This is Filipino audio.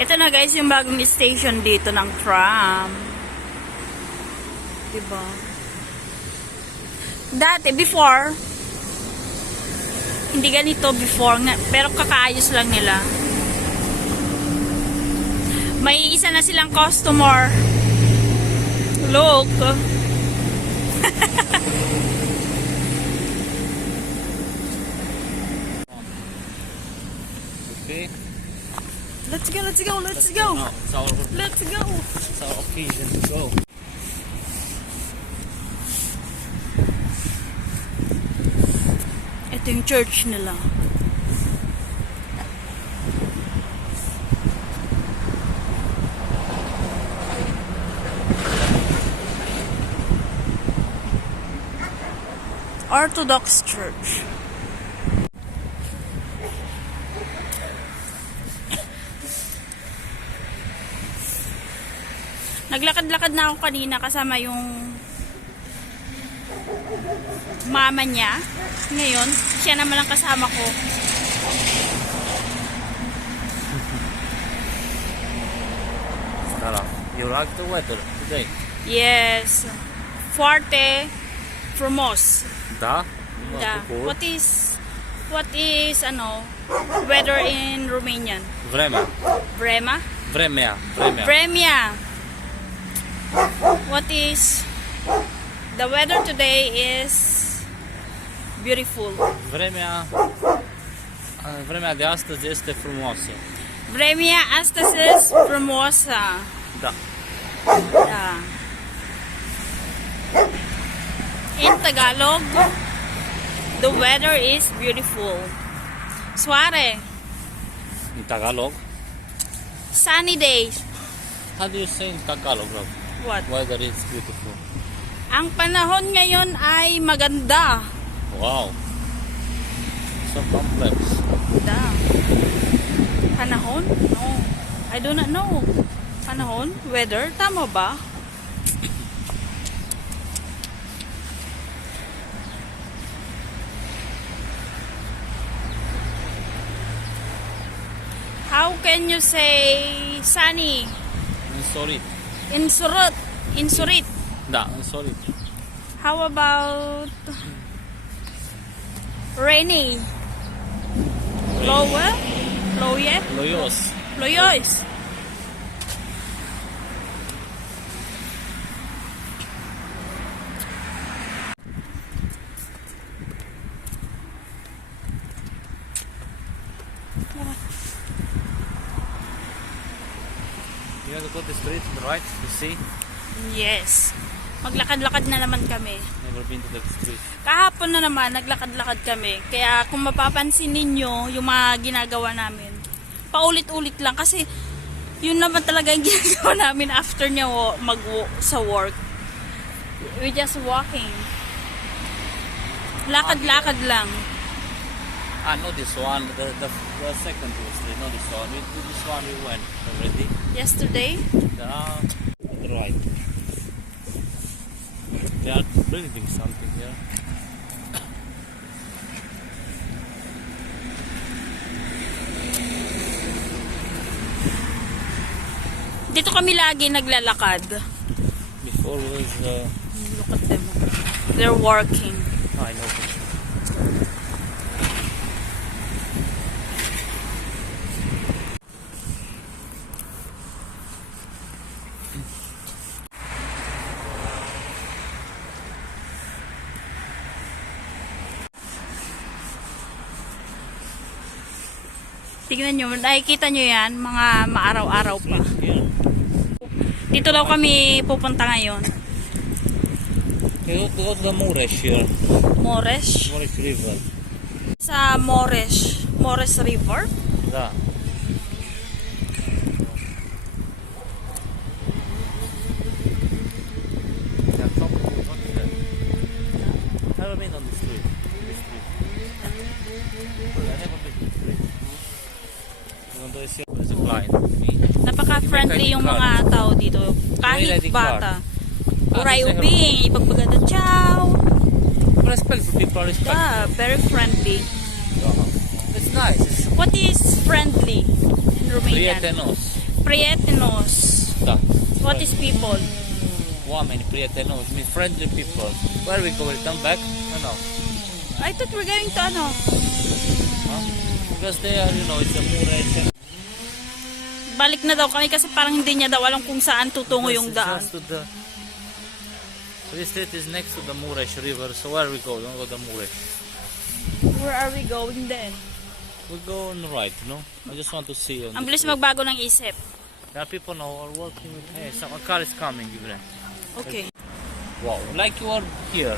Ito na guys, yung bagong station dito ng tram. Diba? Dati, before, hindi ganito before, pero kakaayos lang nila. May isa na silang customer. Look. Okay. Let's go, let's go, let's go. No, Let's go. it's our occasion to go. Ito yung church nila. Orthodox Church. Naglakad-lakad na ako kanina kasama yung mama niya. Ngayon, siya naman ang kasama ko. Sarah, you like the weather today? Yes. Fuerte Frumos. Da? Yeah. What is weather in Romanian? Vremea. Vrema? Vremea. Vremia. What is the weather today is beautiful. Vremea de astăzi este frumoasă. Vremia astăzi este frumoasă. Da. Yeah. In Tagalog, the weather is beautiful. Soare. In Tagalog? Sunny days. How do you say in Tagalog, bro? What? Weather is beautiful. Ang panahon ngayon ay maganda. Wow. So complex. Da. Panahon? No. I do not know. Panahon? Weather? Tama ba? How can you say sunny? Însorit. Insurit. Insurit. Da, însorit. How about rainy? Lower? Loye? Loios. Loyos. You have to go to the street to the right, you see? Yes. Maglakad-lakad na naman kami. Never been to the street. Kahapon na naman, naglakad-lakad kami. Kaya kung mapapansin ninyo, yung mga ginagawa namin, paulit-ulit lang. Kasi yun naman talaga yung ginagawa namin after niya sa work. We just walking. Lakad-lakad lang. Ah, not this one. The second street, not this one. This one we went already. Yesterday, Da, on the right. They are building something here. dito kami lagi naglalakad. Before was Look at them. They're working. I know. Tignan nyo, nakikita nyo yan, mga maaraw-araw pa. Here. Dito daw kami pupunta ngayon. You go to the Muresh here. Mores. Muresh River. Sa Mores. Mores River. Da. Never been on the street. This street. I never been to the street. Even though it's a client. Napaka-friendly yung mga tao dito. Kahit ID bata. Ah, Uray kasi- ubing, ipagbagada ciao. Respect for people, respect. Yeah, very friendly. It's nice. It's What is friendly in Romanian? prietenos. Prietinos. Да. What is people? Women, приятельно, it means friendly people. Where we go? We'll come back? No. I thought we're going to ano. Huh? Because they are, it's a Muresh. Balik na daw kami kasi parang hindi niya daw alam kung saan tutungo yung daan. Just to the... This street is next to the Muresh River, so where we go? Don't go to the Muresh. Where are we going then? We go on the right, no? I just want to see on Ang the bilis street. magbago ng isip. There are people now who are walking with... Hey, some a car is coming, Ibrahim. Okay. Wow, like you are here.